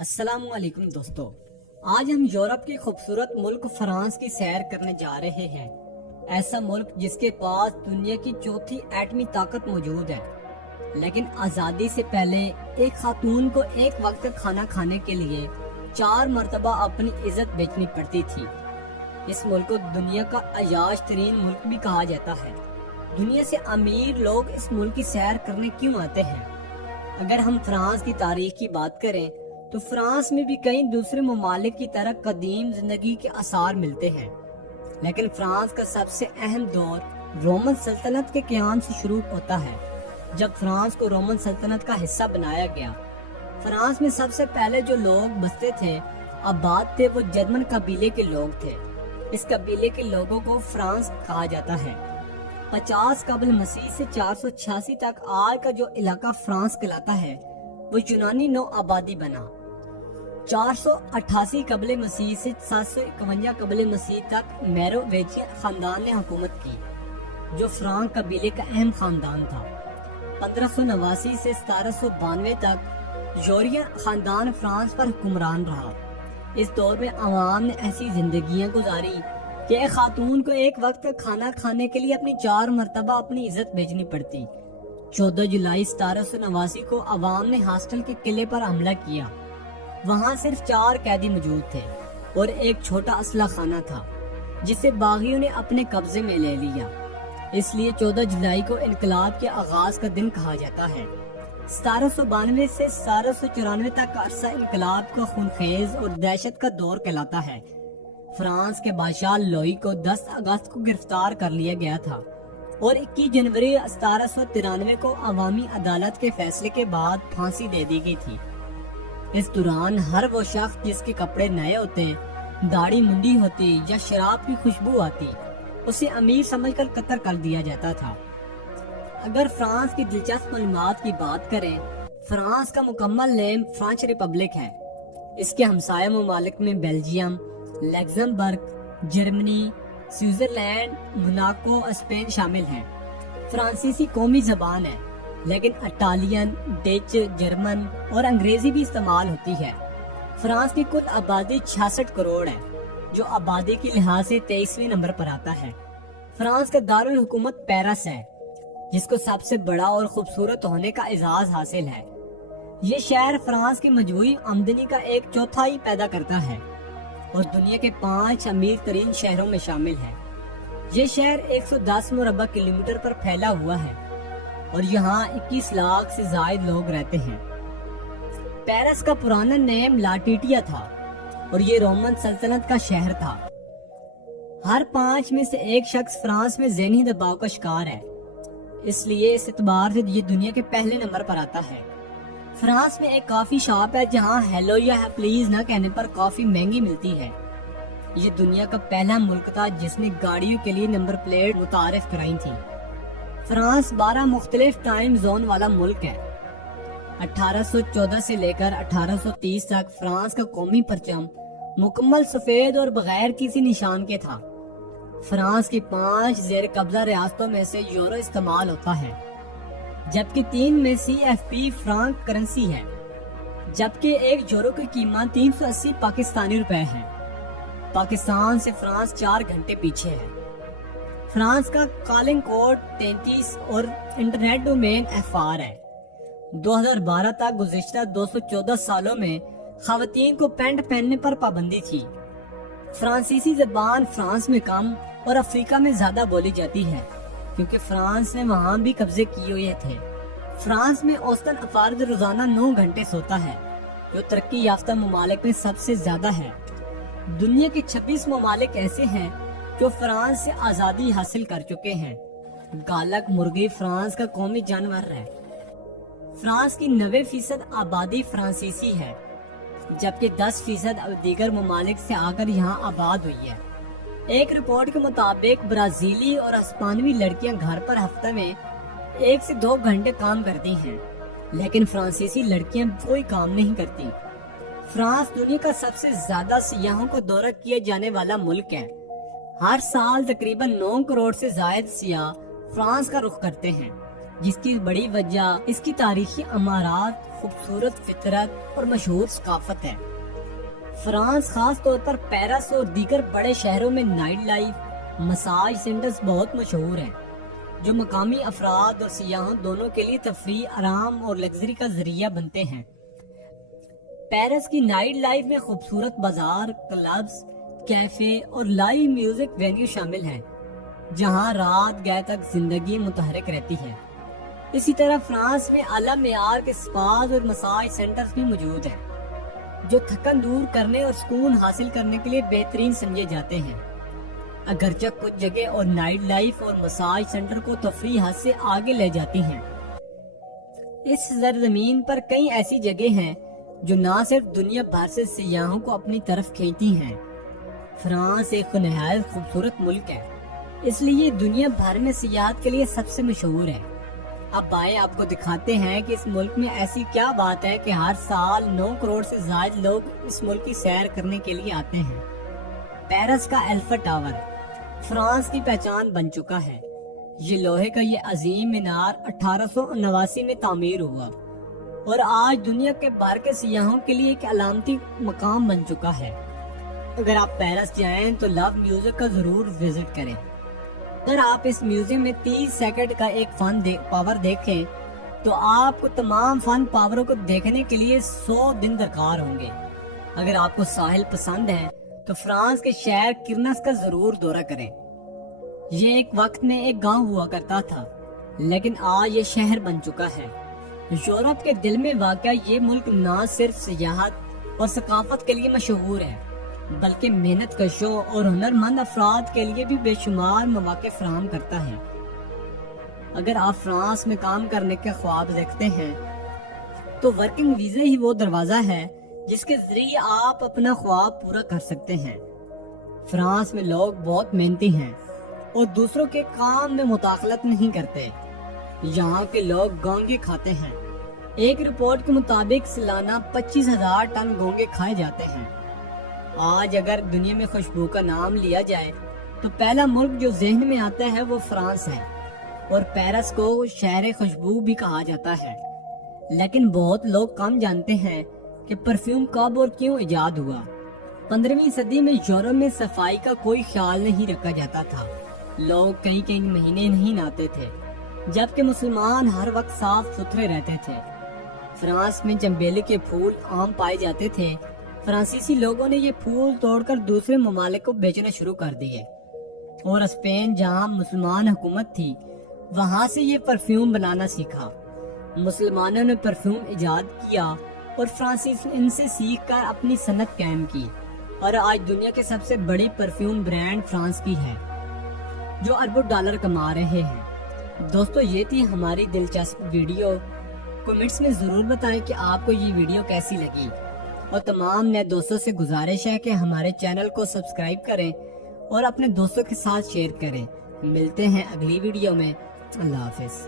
السلام علیکم دوستو، آج ہم یورپ کے خوبصورت ملک فرانس کی سیر کرنے جا رہے ہیں۔ ایسا ملک جس کے پاس دنیا کی چوتھی ایٹمی طاقت موجود ہے، لیکن آزادی سے پہلے ایک خاتون کو ایک وقت کا کھانا کھانے کے لیے 4 مرتبہ اپنی عزت بیچنی پڑتی تھی۔ اس ملک کو دنیا کا عیاش ترین ملک بھی کہا جاتا ہے۔ دنیا سے امیر لوگ اس ملک کی سیر کرنے کیوں آتے ہیں؟ اگر ہم فرانس کی تاریخ کی بات کریں تو فرانس میں بھی کئی دوسرے ممالک کی طرح قدیم زندگی کے آثار ملتے ہیں، لیکن فرانس کا سب سے اہم دور رومن سلطنت کے قیام سے شروع ہوتا ہے۔ جب فرانس کو رومن سلطنت کا حصہ بنایا گیا، فرانس میں سب سے پہلے جو لوگ بستے تھے، آباد تھے، وہ جرمن قبیلے کے لوگ تھے۔ اس قبیلے کے لوگوں کو فرانس کہا جاتا ہے۔ 50 قبل مسیح سے 486 تک آج کا جو علاقہ فرانس کہلاتا ہے، وہ یونانی نو آبادی بنا۔ 488 قبل مسیح سے 751 قبل مسیح تک میرووینجین خاندان نے حکومت کی، جو فرانک قبیلے کا اہم خاندان تھا۔ 1589 سے 1792 تک یورین خاندان فرانس پر حکمران رہا۔ اس دور میں عوام نے ایسی زندگیاں گزاری کہ ایک خاتون کو ایک وقت کا کھانا کھانے کے لیے اپنی 4 مرتبہ اپنی عزت بیچنی پڑتی۔ 14 جولائی 1789 کو عوام نے ہاسٹل کے قلعے پر حملہ کیا۔ وہاں صرف 4 قیدی موجود تھے اور ایک چھوٹا اسلحہ خانہ تھا جسے باغیوں نے اپنے قبضے میں لے لیا۔ اس لیے 14 جولائی کو انقلاب کے آغاز کا دن کہا جاتا ہے۔ 1792 سے 1794 تک کا عرصہ انقلاب کا خونخیز اور دہشت کا دور کہلاتا ہے۔ فرانس کے بادشاہ لوئی کو 10 اگست کو گرفتار کر لیا گیا تھا اور 21 جنوری 1793 کو عوامی عدالت کے فیصلے کے بعد پھانسی دے دی گئی تھی۔ اس دوران ہر وہ شخص جس کے کپڑے نئے ہوتے، داڑھی منڈی ہوتی یا شراب کی خوشبو آتی، اسے امیر سمجھ کر قتل کر دیا جاتا تھا۔ اگر فرانس کی دلچسپ معلومات کی بات کریں، فرانس کا مکمل نام فرانچ ریپبلک ہے۔ اس کے ہمسایہ ممالک میں بیلجیم، لگزمبرگ، جرمنی، سوئٹزرلینڈ، موناکو، اسپین شامل ہیں۔ فرانسیسی قومی زبان ہے، لیکن اٹالین، ڈچ، جرمن اور انگریزی بھی استعمال ہوتی ہے۔ فرانس کی کل آبادی 66 کروڑ ہے، جو آبادی کے لحاظ سے 23ویں نمبر پر آتا ہے۔ فرانس کا دارالحکومت پیرس ہے، جس کو سب سے بڑا اور خوبصورت ہونے کا اعزاز حاصل ہے۔ یہ شہر فرانس کی مجموعی آمدنی کا 1/4 پیدا کرتا ہے اور دنیا کے 5 امیر ترین شہروں میں شامل ہے۔ یہ شہر 110 مربع کلومیٹر پر پھیلا ہوا ہے اور یہاں 21 لاکھ سے زائد لوگ رہتے ہیں۔ پیرس کا پرانا نام لاٹیٹیا تھا اور یہ رومن سلطنت کا شہر تھا۔ ہر 5 میں سے ایک شخص فرانس میں ذہنی دباؤ کا شکار ہے، اس لیے اس اعتبار سے یہ دنیا کے پہلے نمبر پر آتا ہے۔ فرانس میں ایک کافی شاپ ہے جہاں ہیلو یا پلیز نہ کہنے پر کافی مہنگی ملتی ہے۔ یہ دنیا کا پہلا ملک تھا جس نے گاڑیوں کے لیے نمبر پلیٹ متعارف کرائی تھی۔ فرانس 12 مختلف ٹائم زون والا ملک ہے۔ 1814 سے لے کر 1830 تک فرانس کا قومی پرچم مکمل سفید اور بغیر کسی نشان کے تھا۔ فرانس کی 5 زیر قبضہ ریاستوں میں سے یورو استعمال ہوتا ہے، جبکہ 3 میں CFP فرانک کرنسی ہے، جبکہ 1 یورو کی قیمت 380 پاکستانی روپے ہے۔ پاکستان سے فرانس 4 گھنٹے پیچھے ہے۔ فرانس کا کالنگ کوڈ 33 اور انٹرنیٹ ڈومین FR ہے۔ 2012 تک گزشتہ 214 سالوں میں خواتین کو پینٹ پہننے پر پابندی تھی۔ فرانسیسی زبان فرانس میں کم اور افریقہ میں زیادہ بولی جاتی ہے، کیونکہ فرانس نے وہاں بھی قبضے کیے ہوئے تھے۔ فرانس میں اوسطاً افراد روزانہ 9 گھنٹے سوتا ہے، جو ترقی یافتہ ممالک میں سب سے زیادہ ہے۔ دنیا کے 26 ممالک ایسے ہیں جو فرانس سے آزادی حاصل کر چکے ہیں۔ گالک مرغی فرانس کا قومی جانور ہے۔ فرانس کی 90% آبادی فرانسیسی ہے، جبکہ 10% دیگر ممالک سے آ کر یہاں آباد ہوئی ہے۔ ایک رپورٹ کے مطابق برازیلی اور ہسپانوی لڑکیاں گھر پر ہفتہ میں 1 سے 2 گھنٹے کام کرتی ہیں، لیکن فرانسیسی لڑکیاں کوئی کام نہیں کرتی۔ فرانس دنیا کا سب سے زیادہ سیاحوں کو دورہ کیا جانے والا ملک ہے۔ ہر سال تقریباً 9 کروڑ سے زائد سیاح فرانس کا رخ کرتے ہیں۔ جس کی بڑی وجہ اس کی تاریخی عمارات، خوبصورت فطرت اور مشہور ثقافت ہے۔ فرانس خاص طور پر پیرس اور دیگر بڑے شہروں میں نائٹ لائف، مساج سینٹرز بہت مشہور ہیں، جو مقامی افراد اور سیاحوں دونوں کے لیے تفریح، آرام اور لگژری کا ذریعہ بنتے ہیں۔ پیرس کی نائٹ لائف میں خوبصورت بازار، کلبز، کیفے اور لائیو میوزک وینیو شامل ہیں، جہاں رات گئے تک زندگی متحرک رہتی ہے۔ اسی طرح فرانس میں اعلیٰ معیار کے سپاز اور مساج سینٹرز بھی موجود ہیں، جو تھکن دور کرنے اور سکون حاصل کرنے کے لیے بہترین سمجھے جاتے ہیں۔ اگرچہ کچھ جگہ اور نائٹ لائف اور مساج سینٹر کو تفریح حد سے آگے لے جاتی ہیں، اس سرزمین پر کئی ایسی جگہ ہیں جو نہ صرف دنیا بھر سے سیاحوں کو اپنی طرف کھینچتی ہیں۔ فرانس ایک نہایت خوبصورت ملک ہے، اس لیے دنیا بھر میں سیاحت کے لیے سب سے مشہور ہے۔ اب آئے آپ کو دکھاتے ہیں کہ اس ملک میں ایسی کیا بات ہے کہ ہر سال 9 کروڑ سے زائد لوگ اس ملک کی سیر کرنے کے لیے آتے ہیں۔ پیرس کا ایفل ٹاور فرانس کی پہچان بن چکا ہے۔ یہ لوہے کا یہ عظیم مینار 1889 میں تعمیر ہوا اور آج دنیا کے بھر کے سیاحوں کے لیے ایک علامتی مقام بن چکا ہے۔ اگر آپ پیرس جائیں تو لو میوزک کا ضرور وزٹ کریں۔ اگر آپ اس میوزیم میں 30 سیکنڈ کا ایک فن پاور دیکھیں تو آپ کو تمام فن پاوروں کو دیکھنے کے لیے 100 دن درکار ہوں گے۔ اگر آپ کو ساحل پسند ہے تو فرانس کے شہر کرنس کا ضرور دورہ کریں۔ یہ ایک وقت میں ایک گاؤں ہوا کرتا تھا، لیکن آج یہ شہر بن چکا ہے۔ یورپ کے دل میں واقع یہ ملک نہ صرف سیاحت اور ثقافت کے لیے مشہور ہے، بلکہ محنت کشوں اور ہنرمند افراد کے لیے بھی بے شمار مواقع فراہم کرتا ہے۔ اگر آپ فرانس میں کام کرنے کے خواب دیکھتے ہیں تو ورکنگ ویزا ہی وہ دروازہ ہے جس کے ذریعے آپ اپنا خواب پورا کر سکتے ہیں۔ فرانس میں لوگ بہت محنتی ہیں اور دوسروں کے کام میں مداخلت نہیں کرتے۔ یہاں کے لوگ گونگے کھاتے ہیں۔ ایک رپورٹ کے مطابق سالانہ 25,000 ٹن گونگے کھائے جاتے ہیں۔ آج اگر دنیا میں خوشبو کا نام لیا جائے تو پہلا ملک جو ذہن میں آتا ہے وہ فرانس ہے، اور پیرس کو شہر خوشبو بھی کہا جاتا ہے۔ لیکن بہت لوگ کم جانتے ہیں کہ پرفیوم کب اور کیوں ایجاد ہوا۔ 15ویں صدی میں یورپ میں صفائی کا کوئی خیال نہیں رکھا جاتا تھا۔ لوگ کئی مہینے نہیں نہاتے تھے، جبکہ مسلمان ہر وقت صاف ستھرے رہتے تھے۔ فرانس میں چنبیلی کے پھول عام پائے جاتے تھے۔ فرانسیسی لوگوں نے یہ پھول توڑ کر دوسرے ممالک کو بیچنا شروع کر دیے، اور اسپین جہاں مسلمان حکومت تھی وہاں سے یہ پرفیوم بنانا سیکھا۔ مسلمانوں نے پرفیوم ایجاد کیا اور فرانسیسی ان سے سیکھ کر اپنی صنعت قائم کی، اور آج دنیا کے سب سے بڑی پرفیوم برانڈ فرانس کی ہے، جو اربوں ڈالر کما رہے ہیں۔ دوستو، یہ تھی ہماری دلچسپ ویڈیو۔ کمنٹس میں ضرور بتائیں کہ آپ کو یہ ویڈیو کیسی لگی، اور تمام نئے دوستوں سے گزارش ہے کہ ہمارے چینل کو سبسکرائب کریں اور اپنے دوستوں کے ساتھ شیئر کریں۔ ملتے ہیں اگلی ویڈیو میں۔ اللہ حافظ۔